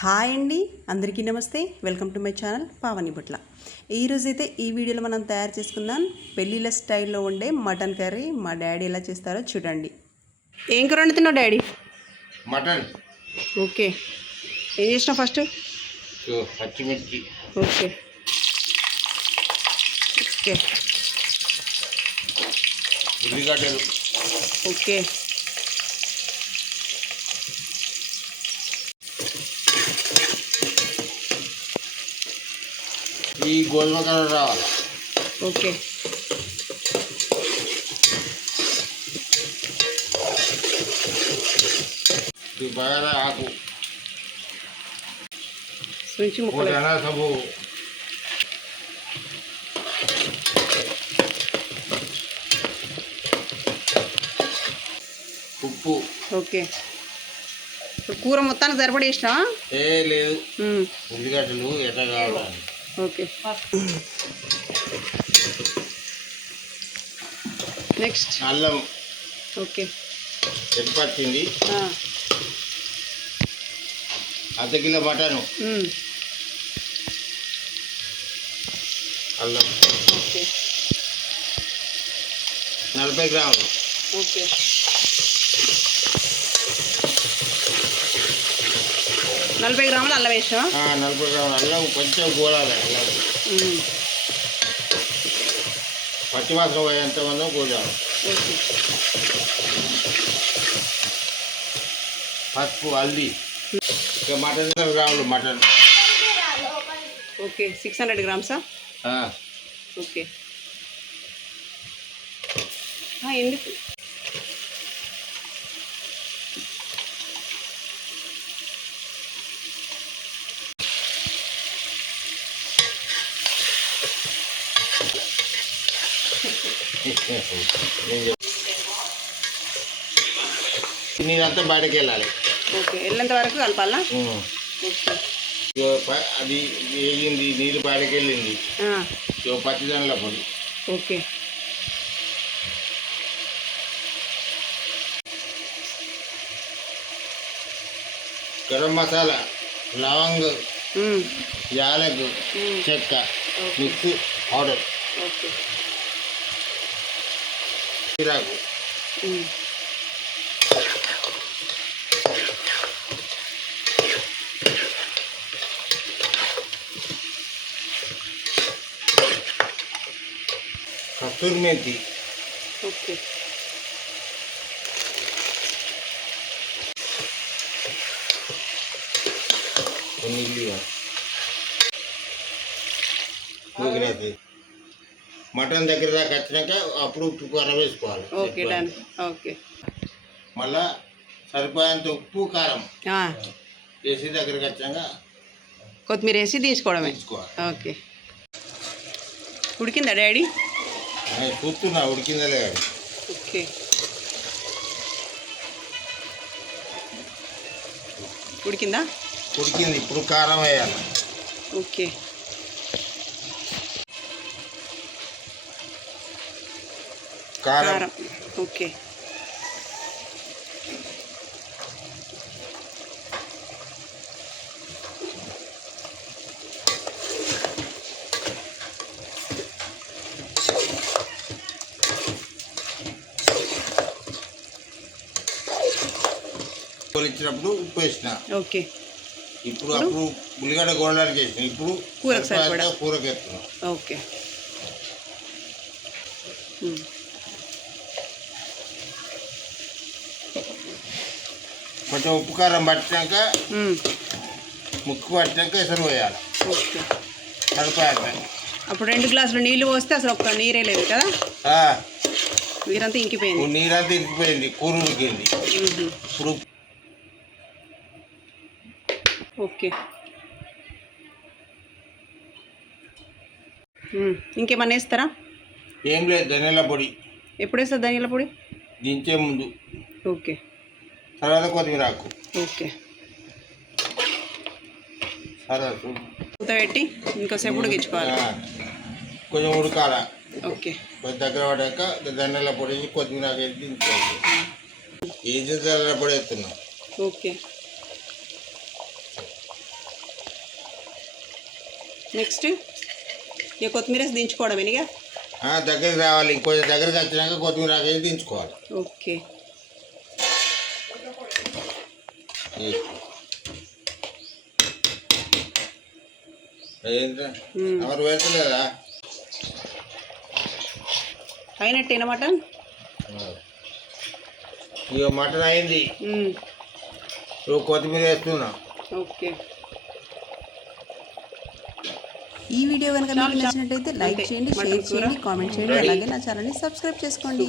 Hi అండి అందరికీ నమస్తే. Welcome to my channel Pavani Butla. ఈరోజైతే ఈ వీడియోలో మనం తయారు చేసుకుందాం పెళ్ళిళ్ళ స్టైల్లో ఉండే మటన్ కర్రీ మా డాడీ ఎలా చేస్తారో చూడండి. ఏం కూర వండుతున్నావు డాడీ? మటన్. ఓకే. ఏం చేసినావు ఫస్ట్? పచ్చిమిర్చి. ఓకే. ఓకే. ఉల్లిగడ్డలు. ఓకే. ఈ గోధుమ కలర్ రావాలి? ఓకే. ఈ బగారా ఆకు. సుంచి ముక్కలు. ఉప్పు. ఓకే. కూర మొత్తానికి సరిపడి వేసినావా ఏ లేదు. ఉల్లిగడ్డలు ఎట్లా కావాలి ఓకే నెక్స్ట్ అల్లం. ఓకే ఎట్టుపట్టింది ఆ, అర్ధ కిలో మటను మ్మ్. అల్లం. ఓకే నలభై గ్రాములు. ఓకే నలభై గ్రాములు అల్లం వేసావా? ఆ, నలభై గ్రాములు అల్లం కొంచెం గోలాలి అల్లం. పచ్చివాసన పోయేంత మందో గోలాలి. ఓకే. పసుపు హల్దీ మటన్ గ్రాములు మటన్. ఓకే. సిక్స్ హండ్రెడ్ గ్రామ్సా? ఆ, ఓకే. ఎందుకు? నీదంతా బయటకు వెళ్ళాలి. ఓకే వెళ్ళేంత వరకు కలపాలా? అది వేగింది నీళ్ళు బయటకు వెళ్ళింది. పచ్చిదనల పొడి. ఓకే. గరం మసాలా లవంగ్. యాలకు. చెక్క మిక్స్ పౌడర్. ఓకే. చిరాకు మ్మ్. కస్తూరి మెంతి ఓకే కొన్ని ఇల్లు ఊగినది మటన్ దగ్గర దాకా వచ్చినాక అప్పుడు ఉప్పు కారం వేసుకోవాలి. Okay done. ఓకే. మళ్ళా సరిపోయేంత ఉప్పు కారం వేసి దగ్గరికి వచ్చాక కొత్తిమీర వేసి తీసుకోవడమే. వేసుకోవాలి ఓకే. ఉడికిందా డాడీ? నేను చూస్తున్నా ఉడికిందలే కానీ ఓకే. ఉడికిందా? ఉడికింది ఇప్పుడు కారం వేయాలి. ఓకే. కారం. ఓకే. ఇచ్చినప్పుడు ఉప్పు వేసిన. ఓకే. ఇప్పుడు అప్పుడు ఉల్లిగడ్డ గోడడానికి వేసిన ఇప్పుడు కూరకు సరిపడా. సరిపోయేంత కూరకు వేస్తున్నాం. ఓకే. కొంచెం ఉప్పు కారం పట్టినాక. ముక్కు పట్టినాక ఎసరు పోయాలి. ఓకే. సరిపోయాక. అప్పుడు రెండు గ్లాసులు నీళ్ళు పోస్తే అసలు ఒక్క నీరే లేదు కదా? నీరంతా ఇంకిపోయింది. నీరంతా ఇరిగిపోయింది కూర ఉడికింది. ఇప్పుడు ఓకే. ఇంకేమన్నా వేస్తారా? ఏం లేదు ధనియాల పొడి. ఎప్పుడు వేస్తారు ధనియాల పొడి? దించే ముందు. ఓకే. తర్వాత కొత్తిమీర ఆకు ఓకే. పెట్టి ఇంకోసేపు ఉడికించుకోవాలి. కొంచెం ఉడకాల. ఓకే. కొంచెం దగ్గర పడ్డాక ధనియాల పొడి కొత్తిమీర దించుకోవాలి. ఏం ధనియాల పొడి వేస్తున్నాం. ఓకే. నెక్స్ట్ ఇక కొత్తిమీర దించుకోవడం ఇక? దగ్గరికి రావాలి. ఇంకొంచెం దగ్గరికి వచ్చినాక కొత్తిమీర దించుకోవాలి. ఓకే. అయినట్టేనా మటన్? ఇక మటన్ అయింది. కొత్తిమీర వేస్తున్నా. ఓకే. ఈ వీడియో కనుక మీకు నచ్చినట్టయితే లైక్ చేయండి షేర్ చేయండి కామెంట్ చేయండి అలాగే నా ఛానల్ని సబ్స్క్రైబ్ చేసుకోండి.